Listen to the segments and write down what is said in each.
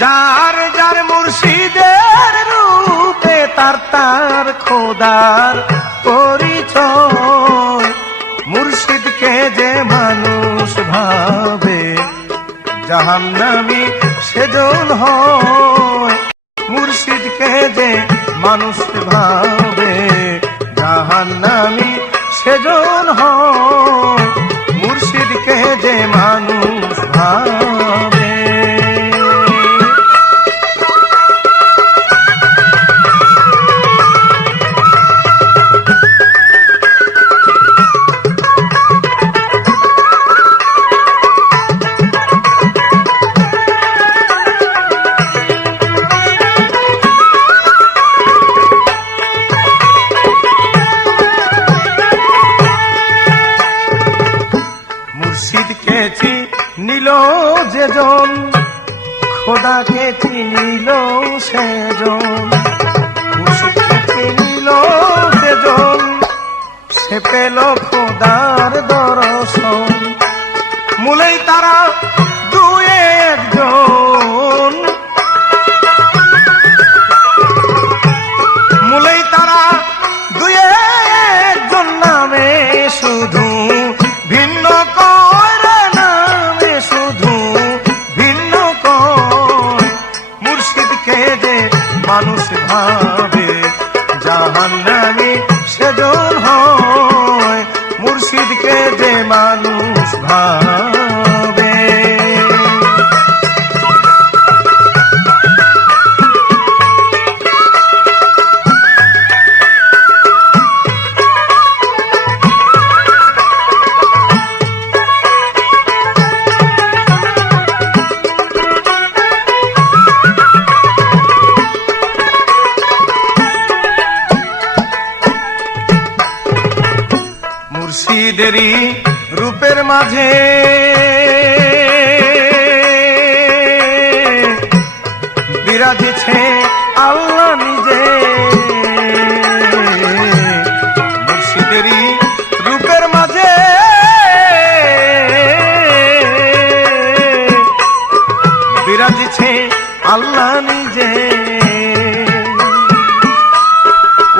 যার যার মুর্শিদের রূপে তার তার খোদার পরিচয়। মুর্শিদকে যে মানুষ ভাবে জাহান্নামী সেজন হয়। মুর্শিদকে যে মানুষ ভাবে জাহান্নামী সেজন হয়। মুর্শিদকে যে মানুষ ভাবে। মুর্শিদকে চিনিল যেজন খোদাকে চিনিল সেজন। মুর্শিদকে চিনিল যেজন সে পেল খোদার দর্শন। মূলেই তারা দুই একজন, মূলেই তারা দুই একজন নামে শুধু ভিন্ন করে, নামে শুধু ভিন্ন করে। মুর্শিদকে যে মানুষ ভাবে জাহান্নামী সেজন হয়। মুর্শিদকে যে মানুষ ভাবে। মুর্শিদেরই রূপের মাঝে বিরাজেছে আল্লাহ নিজে। মুর্শিদেরই রূপের মাঝে বিরাজেছে আল্লাহ নিজে।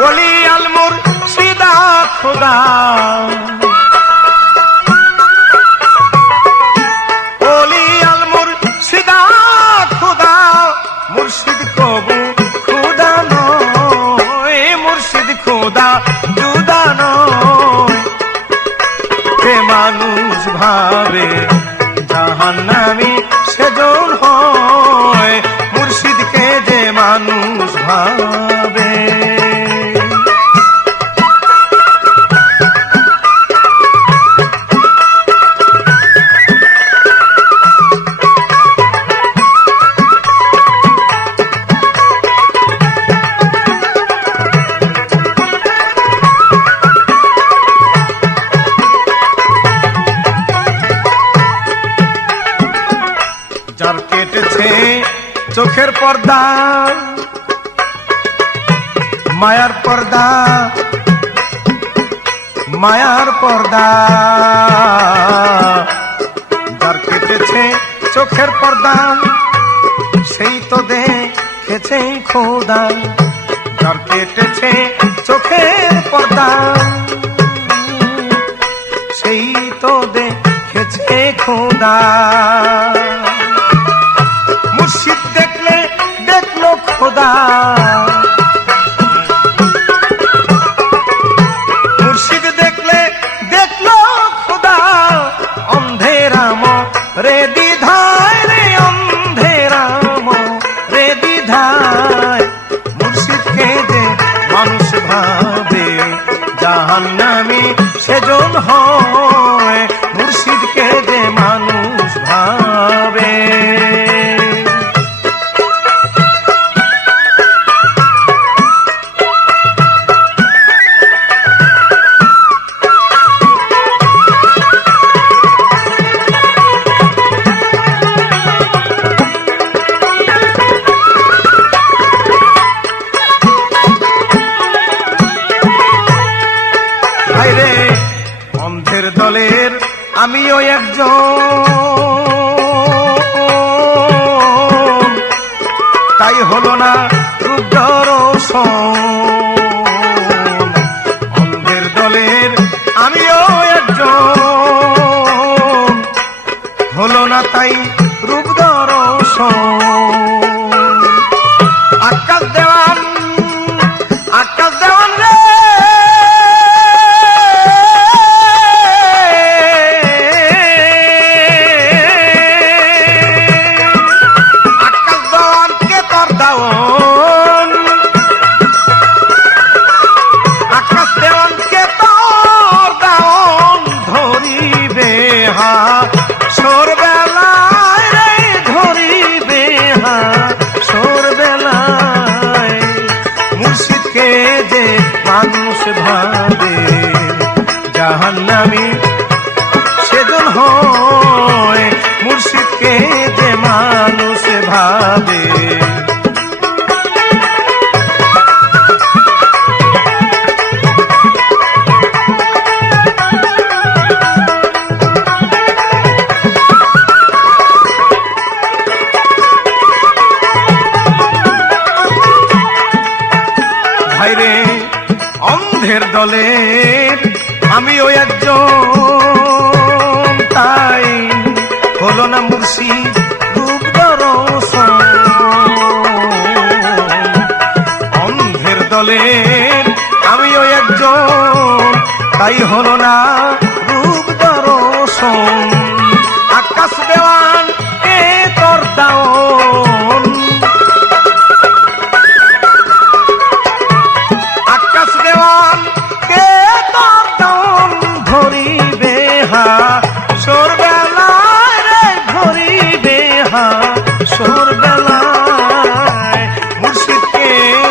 ওলি আল মুর্শিদা খোদা, ওলি আল মুর্শিদা খোদা। মুর্শিদ কবু খুদা নয়, মুর্শিদ খোদা জুদা নয়। যে মানুষ ভাবে জাহান্নামী সেজন হয়। মুর্শিদকে যে মানুষ ভাবে। যার কেটেছে চোখের পর্দা, মায়ার পর্দা, মায়ার পর্দা। যার কেটেছে চোখের পর্দা সেই তো দেখেছে খোদা। যার কেটেছে চোখের পর্দা সেই তো দেখেছে খোদা। মুর্শিদ দেখলে দেখলো খোদা, মুর্শিদ দেখলে দেখলো খোদা। অন্ধেরাম রে দ্বিধায় রে, অন্ধেরাম রে দ্বিধায়। মুর্শিদকে যে মানুষ ভাবে জাহান্নামী সেজন হয়। মুর্শিদকে যে মানুষ ভাবে। অন্ধের দলের আমিও একজন, ভাবে। ভাইরে অন্ধের দলের আমিও একজন, তাই হলো না মুর্শিদ রূপ দর্শন। অন্ধের দলের আমিও একজন, তাই হলো না রূপ দর্শন। আকাশ দেওয়ান কে তোর দাওন, আকাশ দেওয়ান কে তোর দাওন, ধরিবে হা সোর বেলায় রে, ধরিবে হা সোর বেলায়। মুর্শিদকে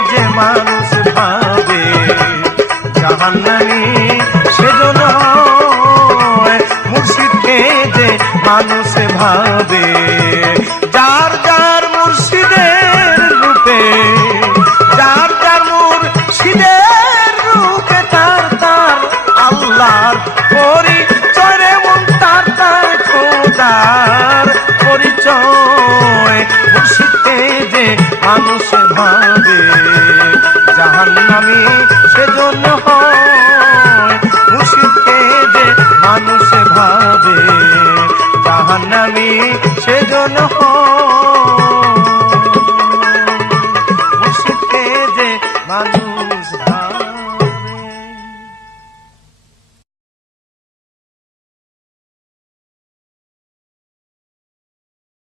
যে মানুষ ভাবে জাহান্নামী সেজন্য হয়, মুর্শিদকে যে মানুষ ভাবে। যার যার মুর্শিদের রূপে, যার যার মুর্শিদের রূপে তার তার আল্লাহর পরিচয় রে মন, তার তার খোদার পরিচয়। মুর্শিদকে যে মানুষ ভাবে জাহান্নামী সেজন্য হয়, মুর্শিদকে যে মানুষ ভাবে জাহান্নামী সেজন্য হয়।